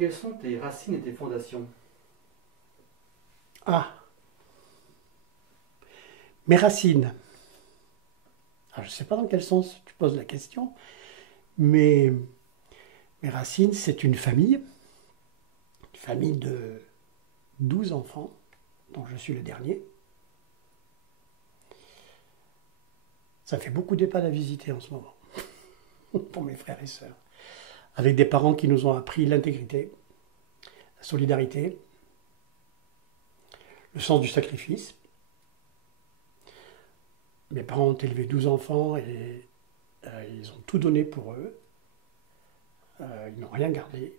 Quelles sont tes racines et tes fondations? Ah, mes racines. Alors, je ne sais pas dans quel sens tu poses la question, mais mes racines, c'est une famille de 12 enfants, dont je suis le dernier. Ça fait beaucoup d'EHPAD à visiter en ce moment, pour mes frères et sœurs. Avec des parents qui nous ont appris l'intégrité, la solidarité, le sens du sacrifice. Mes parents ont élevé 12 enfants et ils ont tout donné pour eux. Ils n'ont rien gardé.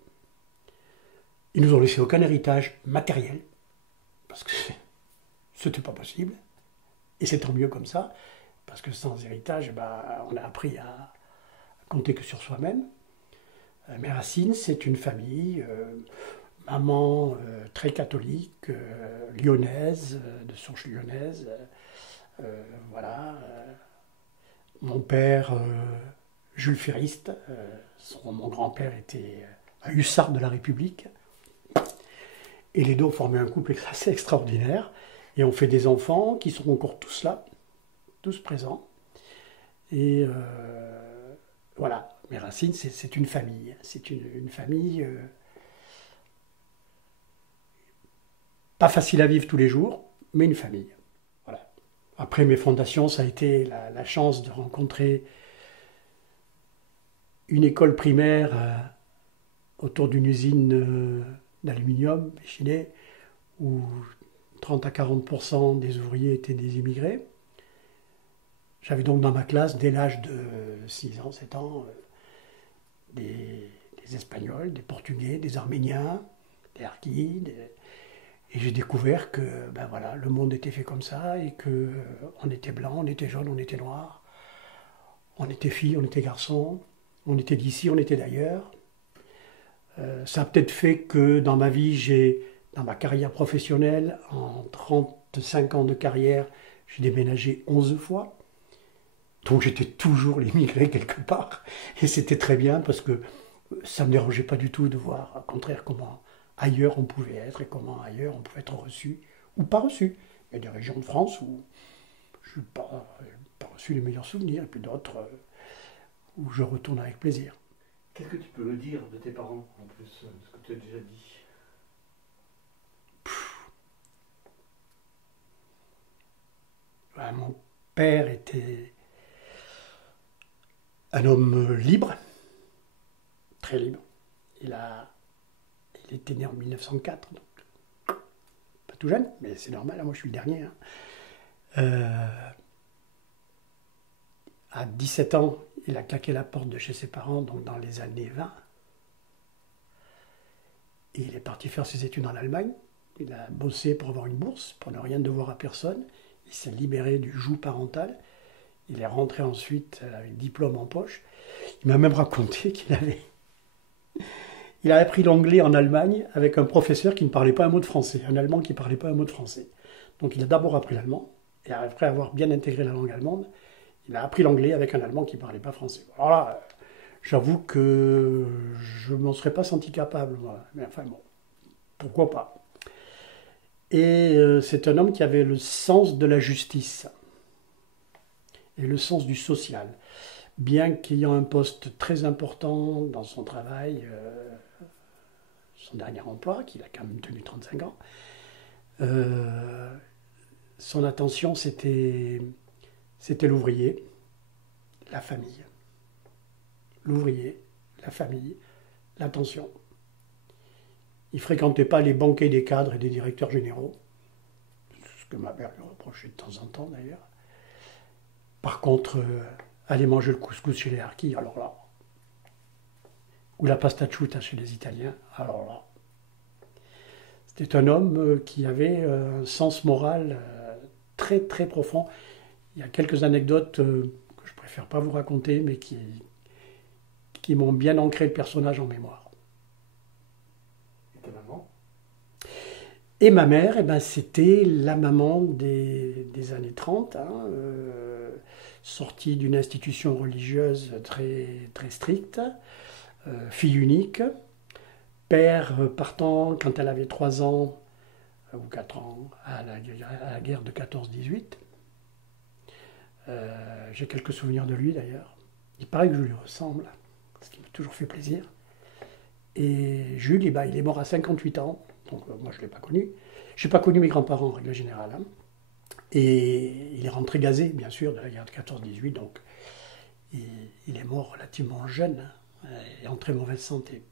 Ils nous ont laissé aucun héritage matériel, parce que c'était pas possible. Et c'est tant mieux comme ça, parce que sans héritage, on a appris à compter que sur soi-même. Mes racines, c'est une famille, maman très catholique, lyonnaise, de souche lyonnaise. Voilà. Mon père, Jules Ferriste, mon grand-père était un hussard de la République. Et les deux ont formé un couple assez extraordinaire. Et on fait des enfants qui sont encore tous là, tous présents. Et voilà, mes racines, c'est une famille. C'est une famille pas facile à vivre tous les jours, mais une famille. Voilà. Après mes fondations, ça a été la chance de rencontrer une école primaire autour d'une usine d'aluminium, Péchinet, où 30 à 40% des ouvriers étaient des immigrés. J'avais donc dans ma classe, dès l'âge de 6 ans, 7 ans, des Espagnols, des Portugais, des Arméniens, des Harkis. Et j'ai découvert que voilà, le monde était fait comme ça et qu'on était blanc, on était jaune, on était noir, on était fille, on était garçon, on était d'ici, on était d'ailleurs. Ça a peut-être fait que dans ma vie, dans ma carrière professionnelle, en 35 ans de carrière, j'ai déménagé 11 fois. Donc j'étais toujours l'immigré quelque part. Et c'était très bien parce que ça ne me dérangeait pas du tout de voir, au contraire, comment ailleurs on pouvait être et comment ailleurs on pouvait être reçu ou pas reçu. Il y a des régions de France où je n'ai pas reçu les meilleurs souvenirs et puis d'autres où je retourne avec plaisir. Qu'est-ce que tu peux me dire de tes parents, en plus de ce que tu as déjà dit? Mon père était un homme libre, très libre. Il était né en 1904, donc pas tout jeune, mais c'est normal, moi je suis le dernier. À 17 ans, il a claqué la porte de chez ses parents, donc dans les années 20. Et il est parti faire ses études en Allemagne. Il a bossé pour avoir une bourse, pour ne rien devoir à personne. Il s'est libéré du joug parental. Il est rentré ensuite avec diplôme en poche. Il m'a même raconté il avait appris l'anglais en Allemagne avec un professeur qui ne parlait pas un mot de français, un Allemand qui ne parlait pas un mot de français. Donc il a d'abord appris l'allemand, et après avoir bien intégré la langue allemande, il a appris l'anglais avec un Allemand qui ne parlait pas français. Alors là, j'avoue que je ne m'en serais pas senti capable, moi. Mais enfin bon, pourquoi pas. Et c'est un homme qui avait le sens de la justice et le sens du social. Bien qu'ayant un poste très important dans son travail, son dernier emploi, qu'il a quand même tenu 35 ans, son attention c'était l'ouvrier, la famille. L'ouvrier, la famille, l'attention. Il ne fréquentait pas les banquets des cadres et des directeurs généraux, ce que ma mère lui reprochait de temps en temps d'ailleurs. Par contre, aller manger le couscous chez les Harkis, alors là, ou la pasta chuta chez les Italiens, alors là. C'était un homme qui avait un sens moral très très profond. Il y a quelques anecdotes que je préfère pas vous raconter, mais qui m'ont bien ancré le personnage en mémoire. Et ta maman? Et ma mère, c'était la maman des années 30, sortie d'une institution religieuse très, très stricte, fille unique, père partant quand elle avait 3 ans ou 4 ans à la guerre de 14-18. J'ai quelques souvenirs de lui d'ailleurs. Il paraît que je lui ressemble, ce qui m'a toujours fait plaisir. Et Jules, il est mort à 58 ans, donc moi je ne l'ai pas connu. Je n'ai pas connu mes grands-parents en règle générale. Hein. Et il est rentré gazé, bien sûr, de la guerre de 14-18, donc il est mort relativement jeune et en très mauvaise santé.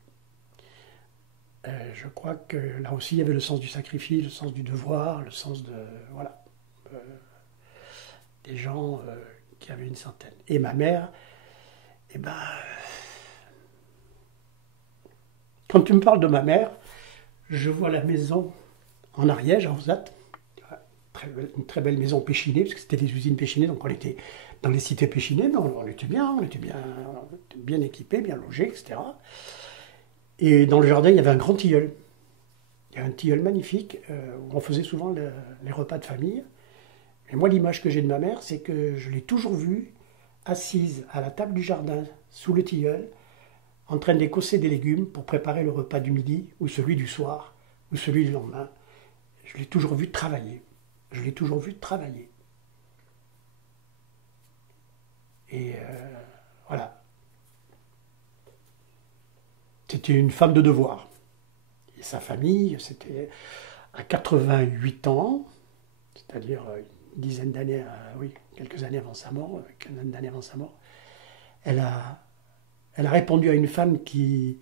Je crois que là aussi, il y avait le sens du sacrifice, le sens du devoir, le sens de... Voilà. Des gens qui avaient une centaine. Et ma mère, eh ben... Quand tu me parles de ma mère, je vois la maison en Ariège, à Ozat, une très belle maison Péchinet, parce que c'était des usines Péchinet, donc on était dans les cités Péchinet, mais on était bien équipés, bien logés, etc. Et dans le jardin, il y avait un grand tilleul. Il y a un tilleul magnifique, où on faisait souvent les repas de famille. Et moi, l'image que j'ai de ma mère, c'est que je l'ai toujours vue assise à la table du jardin, sous le tilleul, en train d'écosser des légumes pour préparer le repas du midi, ou celui du soir, ou celui du lendemain. Je l'ai toujours vue travailler. Je l'ai toujours vue travailler. Et voilà. C'était une femme de devoir. Et sa famille, c'était à 88 ans, c'est-à-dire une dizaine d'années, oui, quelques années avant sa mort, une quinzaine d'années avant sa mort, elle a répondu à une femme qui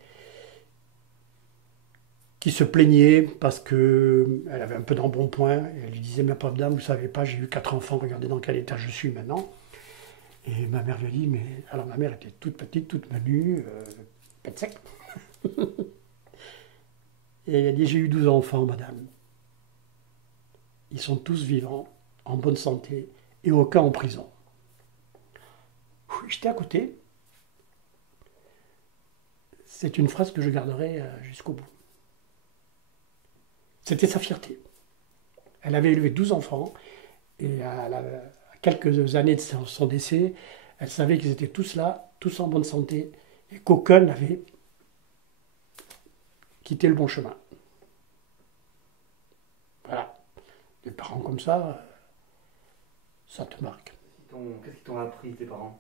se plaignait parce qu'elle avait un peu d'embonpoint. Et elle lui disait, ma pauvre dame, vous ne savez pas, j'ai eu 4 enfants, regardez dans quel état je suis maintenant. Et ma mère lui a dit, mais alors ma mère était toute petite, toute menue, pète sec. Et elle a dit, j'ai eu 12 enfants, madame. Ils sont tous vivants, en bonne santé, et aucun en prison. J'étais à côté. C'est une phrase que je garderai jusqu'au bout. C'était sa fierté. Elle avait élevé 12 enfants, et à quelques années de son décès, elle savait qu'ils étaient tous là, tous en bonne santé, et qu'aucun n'avait quitté le bon chemin. Voilà. Des parents comme ça te marque. Qu'est-ce qu'ils t'ont appris, tes parents?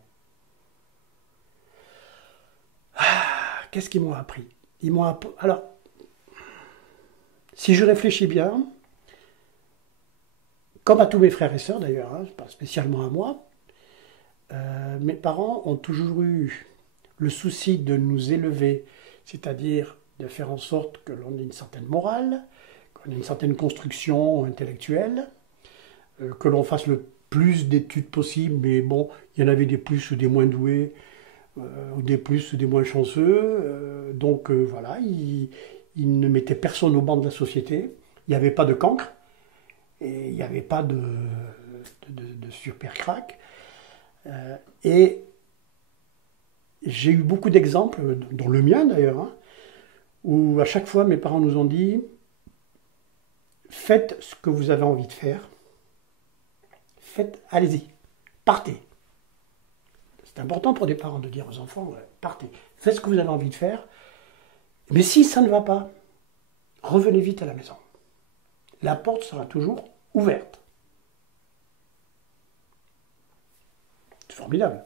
Qu'est-ce qu'ils m'ont appris? Ils m'ont appris... Alors, si je réfléchis bien, comme à tous mes frères et sœurs d'ailleurs, hein, pas spécialement à moi, mes parents ont toujours eu le souci de nous élever, c'est-à-dire de faire en sorte que l'on ait une certaine morale, qu'on ait une certaine construction intellectuelle, que l'on fasse le plus d'études possible, mais bon, il y en avait des plus ou des moins doués, ou des plus ou des moins chanceux, donc voilà, ils ne mettaient personne au banc de la société, il n'y avait pas de cancre, et il n'y avait pas de super crack. Et j'ai eu beaucoup d'exemples, dont le mien d'ailleurs, hein, où à chaque fois mes parents nous ont dit faites ce que vous avez envie de faire, allez-y, partez. C'est important pour des parents de dire aux enfants partez, faites ce que vous avez envie de faire, mais si ça ne va pas, revenez vite à la maison. La porte sera toujours ouverte. C'est formidable.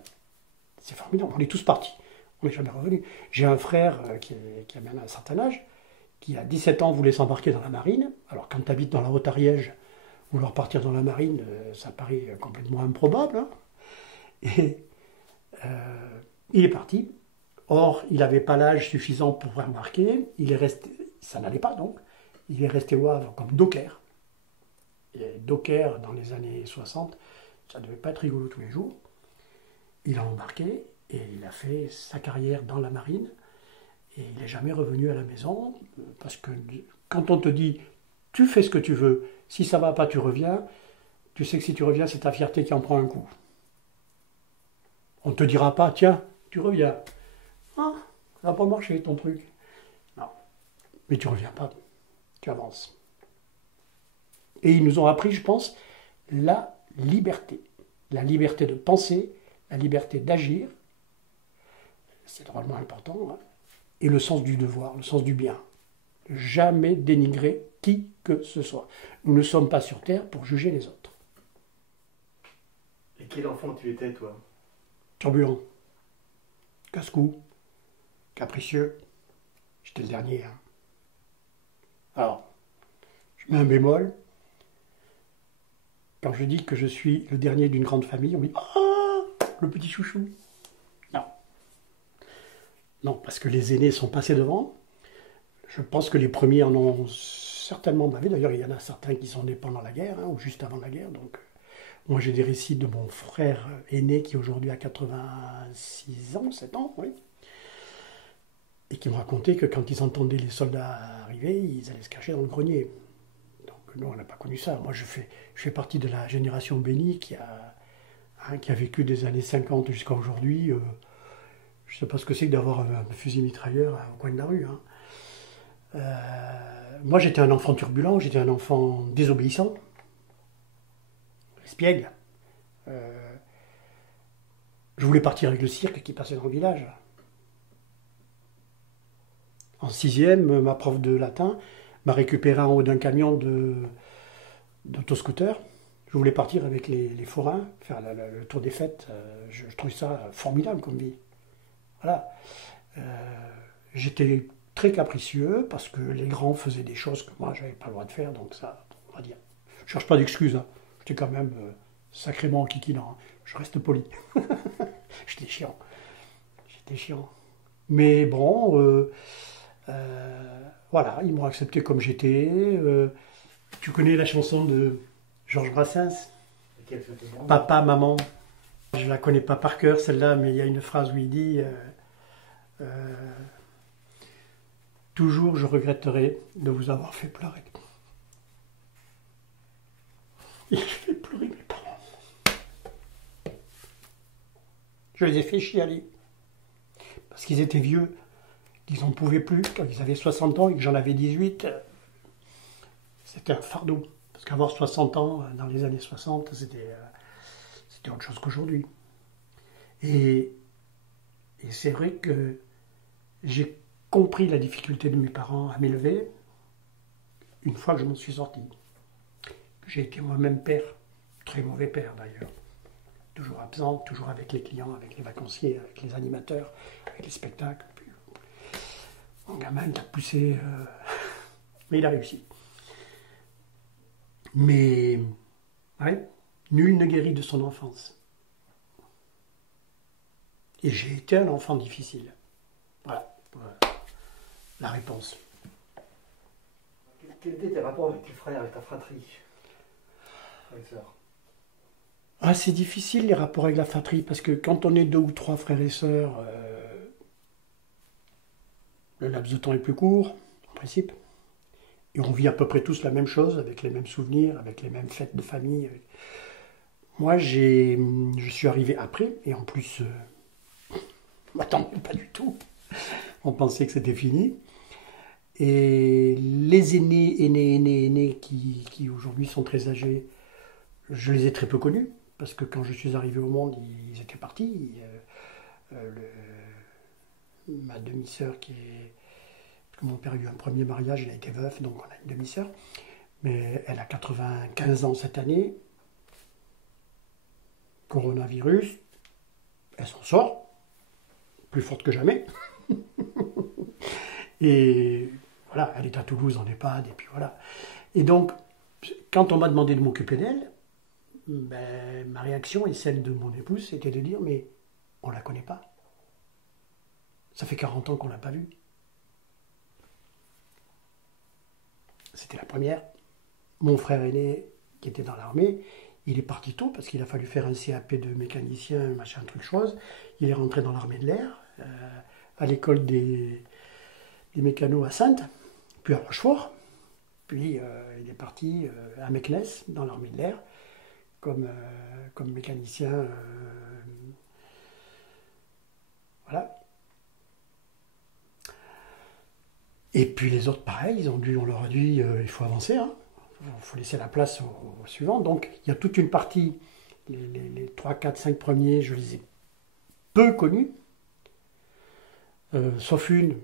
C'est formidable. On est tous partis. On n'est jamais revenus. J'ai un frère qui a maintenant un certain âge, qui à 17 ans voulait s'embarquer dans la marine. Alors quand tu habites dans la Haute-Ariège, vouloir partir dans la marine, ça paraît complètement improbable. Hein. Et il est parti. Or, il n'avait pas l'âge suffisant pour embarquer. Il est resté, ça n'allait pas donc. Il est resté au Havre comme docker. Et docker, dans les années 60, ça ne devait pas être rigolo tous les jours. Il a embarqué et il a fait sa carrière dans la marine. Et il n'est jamais revenu à la maison. Parce que quand on te dit, tu fais ce que tu veux, si ça ne va pas, tu reviens. Tu sais que si tu reviens, c'est ta fierté qui en prend un coup. On ne te dira pas, tiens, tu reviens. Ah, ça n'a pas marché ton truc. Non. Mais tu ne reviens pas. Tu avances. Et ils nous ont appris, je pense, la liberté. La liberté de penser, la liberté d'agir. C'est drôlement important. Hein, et le sens du devoir, le sens du bien. Jamais dénigrer qui que ce soit. Nous ne sommes pas sur Terre pour juger les autres. Et quel enfant tu étais, toi? Turbulent, casse-cou, capricieux. J'étais le dernier. Hein. Alors, je mets un bémol. Quand je dis que je suis le dernier d'une grande famille, on me dit «Ah, le petit chouchou». Non. Non, parce que les aînés sont passés devant. Je pense que les premiers en ont certainement bavé. D'ailleurs, il y en a certains qui sont nés pendant la guerre, hein, ou juste avant la guerre. Donc, moi, j'ai des récits de mon frère aîné qui aujourd'hui a 86 ans, 7 ans, oui. Et qui me racontait que quand ils entendaient les soldats arriver, ils allaient se cacher dans le grenier. Donc, nous, on n'a pas connu ça. Moi, je fais partie de la génération bénie qui a vécu des années 50 jusqu'à aujourd'hui. Je ne sais pas ce que c'est que d'avoir un fusil mitrailleur au coin de la rue. Hein. Moi, j'étais un enfant turbulent, j'étais un enfant désobéissant, espiègle. Je voulais partir avec le cirque qui passait dans le village. En sixième, ma prof de latin m'a récupéré en haut d'un camion d'autoscooter. Je voulais partir avec les forains, faire le tour des fêtes. Je trouvais ça formidable comme vie. Voilà. J'étais très capricieux parce que les grands faisaient des choses que moi, j'avais pas le droit de faire. Donc ça, on va dire. Je cherche pas d'excuses. Hein. J'étais quand même sacrément enquiquinant. Hein. Je reste poli. J'étais chiant. J'étais chiant. Mais bon... voilà, ils m'ont accepté comme j'étais. Tu connais la chanson de Georges Brassens? Papa, maman. Je la connais pas par cœur celle-là, mais il y a une phrase où il dit toujours je regretterai de vous avoir fait pleurer. Il fait pleurer mes parents. Je les ai fait chialer. Parce qu'ils étaient vieux. Ils n'en pouvaient plus, quand ils avaient 60 ans et que j'en avais 18, c'était un fardeau. Parce qu'avoir 60 ans dans les années 60, c'était autre chose qu'aujourd'hui. Et c'est vrai que j'ai compris la difficulté de mes parents à m'élever une fois que je m'en suis sorti. J'ai été moi-même père, très mauvais père d'ailleurs. Toujours absent, toujours avec les clients, avec les vacanciers, avec les animateurs, avec les spectacles. Mon gamin, il a poussé, mais il a réussi. Mais, ouais, nul ne guérit de son enfance. Et j'ai été un enfant difficile. Voilà, la réponse. Quels étaient tes rapports avec tes frères et ta fratrie, frères et sœurs? Ah, c'est difficile les rapports avec la fratrie, parce que quand on est 2 ou 3 frères et sœurs, le laps de temps est plus court, en principe. Et on vit à peu près tous la même chose, avec les mêmes souvenirs, avec les mêmes fêtes de famille. Moi, je suis arrivé après, et en plus, on m'attendait pas du tout. On pensait que c'était fini. Et les aînés qui aujourd'hui sont très âgés, je les ai très peu connus, parce que quand je suis arrivé au monde, ils étaient partis. Ma demi-sœur mon père a eu un premier mariage, il a été veuf, donc on a une demi-sœur. Mais elle a 95 ans cette année. Coronavirus, elle s'en sort, plus forte que jamais. Et voilà, elle est à Toulouse en EHPAD, et puis voilà. Et donc, quand on m'a demandé de m'occuper d'elle, ben, ma réaction et celle de mon épouse, c'était de dire, mais on ne la connaît pas. Ça fait 40 ans qu'on ne l'a pas vue. C'était la première. Mon frère aîné, qui était dans l'armée, il est parti tôt parce qu'il a fallu faire un CAP de mécanicien, machin, truc chose. Il est rentré dans l'armée de l'air, à l'école des mécanos à Saintes, puis à Rochefort. Puis il est parti à Meknès, dans l'armée de l'air, comme mécanicien. Voilà. Et puis les autres, pareil, on leur a dit, il faut avancer, hein. Il faut laisser la place aux suivants. Donc il y a toute une partie, les 3, 4, 5 premiers, je les ai peu connus, sauf une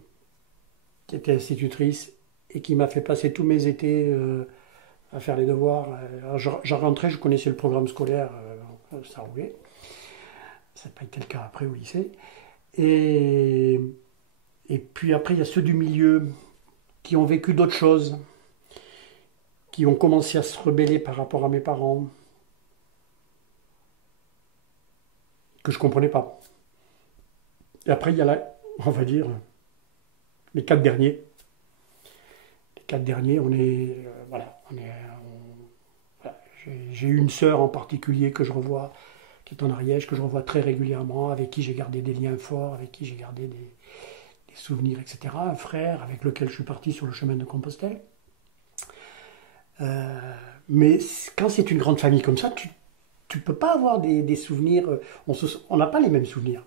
qui était institutrice et qui m'a fait passer tous mes étés à faire les devoirs. Alors, je rentrais, je connaissais le programme scolaire, ça roulait. Ça n'a pas été le cas après au lycée. Et, et puis après, il y a ceux du milieu qui ont vécu d'autres choses, qui ont commencé à se rebeller par rapport à mes parents, que je ne comprenais pas. Et après, il y a là, on va dire, les 4 derniers. Les 4 derniers, on est. Voilà, voilà. J'ai une sœur en particulier que je revois, qui est en Ariège, que je revois très régulièrement, avec qui j'ai gardé des liens forts, avec qui j'ai gardé des souvenirs, etc. Un frère avec lequel je suis parti sur le chemin de Compostelle. Mais quand c'est une grande famille comme ça, tu ne peux pas avoir des souvenirs. On n'a pas les mêmes souvenirs.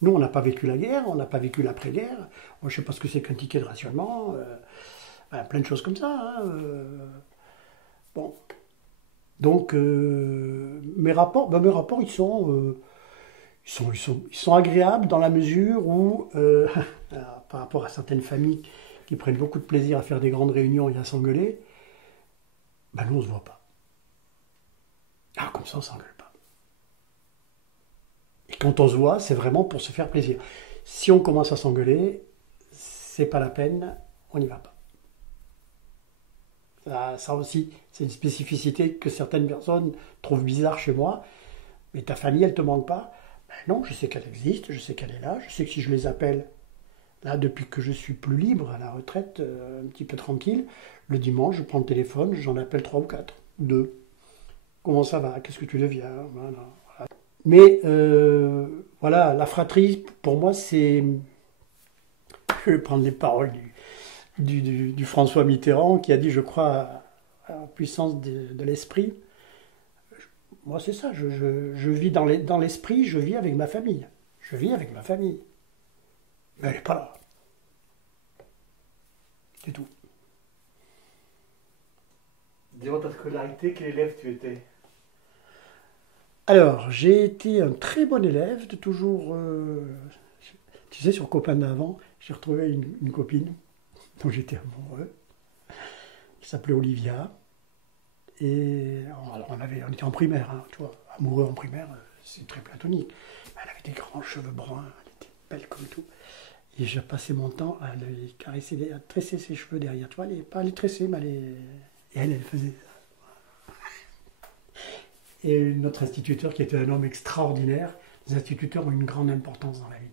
Nous, on n'a pas vécu la guerre, on n'a pas vécu l'après-guerre. Moi, je ne sais pas ce que c'est qu'un ticket de rationnement. Plein de choses comme ça. Hein, bon. Donc, mes rapports, ils sont agréables dans la mesure où, par rapport à certaines familles qui prennent beaucoup de plaisir à faire des grandes réunions et à s'engueuler, nous, on ne se voit pas. Ah, comme ça, on ne s'engueule pas. Et quand on se voit, c'est vraiment pour se faire plaisir. Si on commence à s'engueuler, c'est pas la peine, on n'y va pas. Ça aussi, c'est une spécificité que certaines personnes trouvent bizarre chez moi. Mais ta famille, elle te manque pas? Non, je sais qu'elle existe, je sais qu'elle est là, je sais que si je les appelle, là, depuis que je suis plus libre, à la retraite, un petit peu tranquille, le dimanche, je prends le téléphone, j'en appelle 3 ou 4, 2. Comment ça va? Qu'est-ce que tu deviens? Voilà. Mais voilà, la fratrie, pour moi, c'est... Je vais prendre les paroles du François Mitterrand qui a dit, je crois, à la puissance de l'esprit. Moi, c'est ça, je vis dans l'esprit, je vis avec ma famille. Je vis avec ma famille. Mais elle n'est pas là. C'est tout. Durant ta scolarité, quel élève tu étais? Alors, j'ai été un très bon élève, de toujours... tu sais, sur Copain d'avant, j'ai retrouvé une copine dont j'étais amoureux, qui s'appelait Olivia. Et alors, on était en primaire, hein, tu vois, amoureux en primaire, c'est très platonique. Elle avait des grands cheveux bruns, elle était belle comme tout. Et je passais mon temps à lui caresser, à tresser ses cheveux derrière. Tu vois, pas à les tresser, mais à les... Et elle faisait ça. Et notre instituteur, qui était un homme extraordinaire, les instituteurs ont une grande importance dans la vie.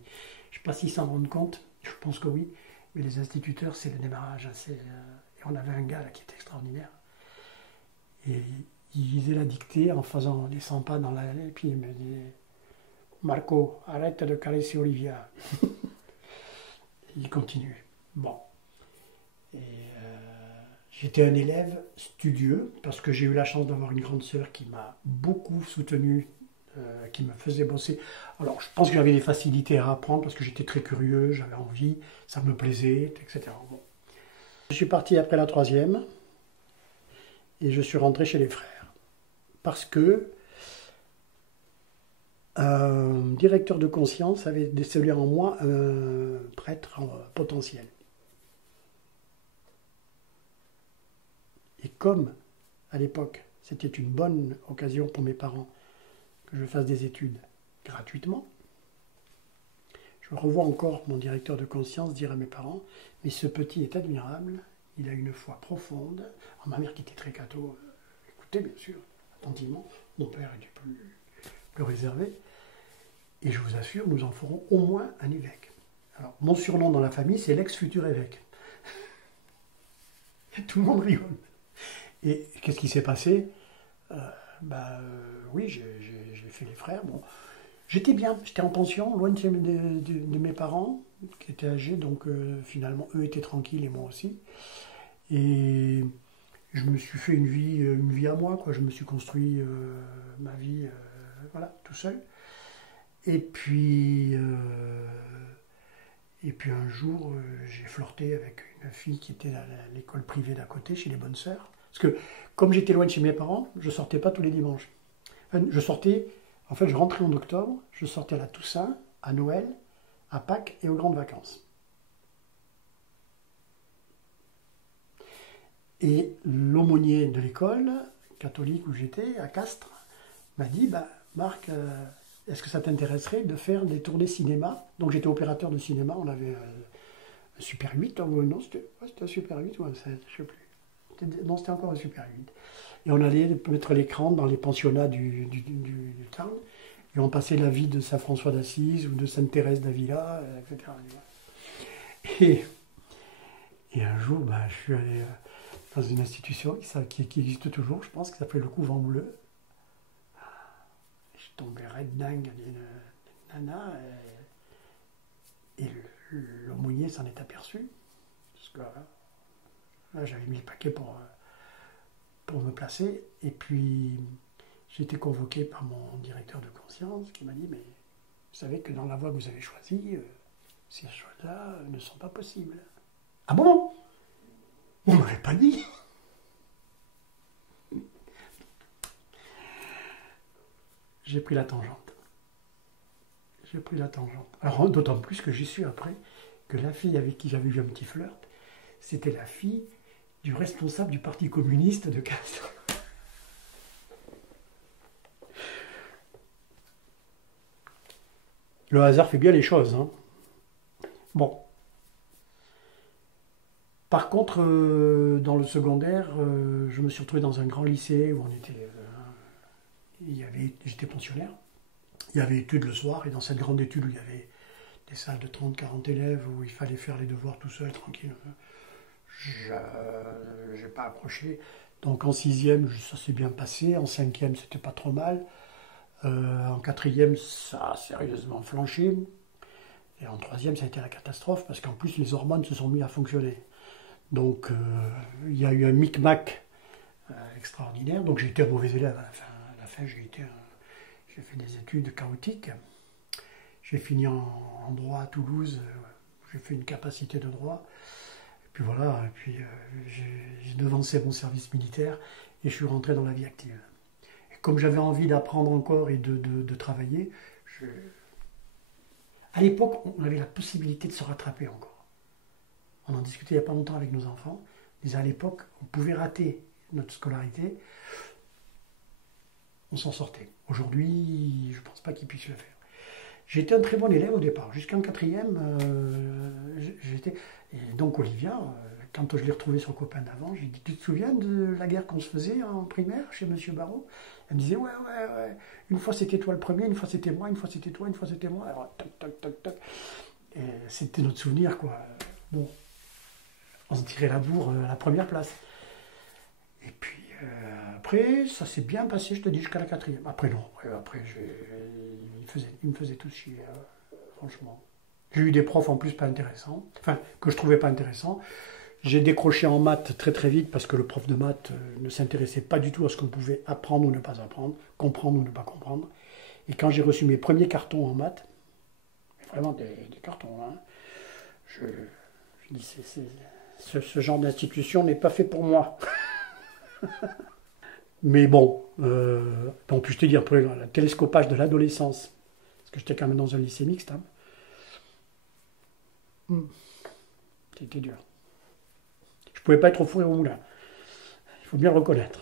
Je ne sais pas s'ils s'en rendent compte, je pense que oui, mais les instituteurs, c'est le démarrage. Et on avait un gars là qui était extraordinaire. Et il lisait la dictée en faisant des 100 pas dans l'allée, et puis il me dit « Marco, arrête de caresser Olivia ». Il continuait. Bon. Et j'étais un élève studieux, parce que j'ai eu la chance d'avoir une grande sœur qui m'a beaucoup soutenu, qui me faisait bosser. Alors, je pense que j'avais des facilités à apprendre, parce que j'étais très curieux, j'avais envie, ça me plaisait, etc. Bon. Je suis parti après la 3e, et je suis rentré chez les frères. Parce que un directeur de conscience avait décelé en moi un prêtre potentiel. Et comme, à l'époque, c'était une bonne occasion pour mes parents que je fasse des études gratuitement, je revois encore mon directeur de conscience dire à mes parents « Mais ce petit est admirable, il a une foi profonde. » Alors, ma mère qui était très catho, écoutez bien sûr, attentivement, mon père était plus réservé. Et je vous assure, nous en ferons au moins un évêque. Alors, mon surnom dans la famille, c'est l'ex-futur évêque. Tout le monde rigole. Et qu'est-ce qui s'est passé? Oui, j'ai fait les frères. Bon, j'étais bien, j'étais en pension, loin de mes parents, qui étaient âgés, donc finalement, eux étaient tranquilles et moi aussi. Et je me suis fait une vie à moi, quoi. Je me suis construit ma vie, voilà, tout seul. Et puis un jour, j'ai flirté avec une fille qui était à l'école privée d'à côté, chez les Bonnes Sœurs. Parce que comme j'étais loin de chez mes parents, je sortais pas tous les dimanches. Enfin, je rentrais en octobre, je sortais à la Toussaint, à Noël, à Pâques et aux grandes vacances. Et l'aumônier de l'école catholique où j'étais, à Castres, m'a dit, bah, Marc, est-ce que ça t'intéresserait de faire des tournées cinéma? Donc j'étais opérateur de cinéma, on avait un Super 8, non, c'était un Super 8, ouais, je ne sais plus. Non, c'était encore un Super 8. Et on allait mettre l'écran dans les pensionnats du town, et on passait la vie de Saint François d'Assise ou de Sainte Thérèse d'Avila, etc. Et un jour, bah, je suis allé dans une institution qui existe toujours, je pense, qui s'appelle le Couvent Bleu. Je suis tombé red dingue d'une nana, et l'aumônier s'en est aperçu. Parce que là, j'avais mis le paquet pour me placer. Et puis, j'ai été convoqué par mon directeur de conscience qui m'a dit, mais vous savez que dans la voie que vous avez choisie, ces choses-là ne sont pas possibles. Ah bon? On ne m'avait pas dit. J'ai pris la tangente. Alors, d'autant plus que j'ai su après que la fille avec qui j'avais eu un petit flirt, c'était la fille du responsable du Parti communiste de Castres. Le hasard fait bien les choses, hein. Bon. Par contre, dans le secondaire, je me suis retrouvé dans un grand lycée où j'étais pensionnaire. Il y avait études le soir, et dans cette grande étude où il y avait des salles de 30-40 élèves, où il fallait faire les devoirs tout seul, tranquille, je n'ai pas accroché. Donc en sixième, ça s'est bien passé. En cinquième, c'était pas trop mal. En quatrième, ça a sérieusement flanché. Et en troisième, ça a été la catastrophe, parce qu'en plus, les hormones se sont mis à fonctionner. Donc il y a eu un micmac extraordinaire. Donc j'ai été un mauvais élève à la fin j'ai fait des études chaotiques. J'ai fini en droit à Toulouse. J'ai fait une capacité de droit. Et puis voilà, j'ai devancé mon service militaire et je suis rentré dans la vie active. Et comme j'avais envie d'apprendre encore et de travailler, à l'époque, on avait la possibilité de se rattraper encore. On en discutait il n'y a pas longtemps avec nos enfants. On disait à l'époque, on pouvait rater notre scolarité, on s'en sortait. Aujourd'hui, je ne pense pas qu'ils puissent le faire. J'étais un très bon élève au départ. Jusqu'en quatrième, Et donc Olivia, quand je l'ai retrouvée sur le copain d'avant, j'ai dit, tu te souviens de la guerre qu'on se faisait en primaire chez Monsieur Barrault? Elle me disait, ouais. Une fois c'était toi le premier, une fois c'était moi, une fois c'était toi, une fois c'était moi. Alors, toc. Et c'était notre souvenir, quoi. Bon. On se tirait la bourre à la première place. Et puis après, ça s'est bien passé, je te dis, jusqu'à la quatrième. Après, non. Après, ils me faisaient tous chier, franchement. J'ai eu des profs en plus pas intéressants, enfin, que je trouvais pas intéressants. J'ai décroché en maths très très vite parce que le prof de maths ne s'intéressait pas du tout à ce qu'on pouvait apprendre ou ne pas apprendre, comprendre ou ne pas comprendre. Et quand j'ai reçu mes premiers cartons en maths, vraiment des cartons, hein, je dis, ce genre d'institution n'est pas fait pour moi. Mais bon, donc je te dis, après le télescopage de l'adolescence, parce que j'étais quand même dans un lycée mixte, hein, c'était dur. Je pouvais pas être au four et au moulin. Il faut bien le reconnaître.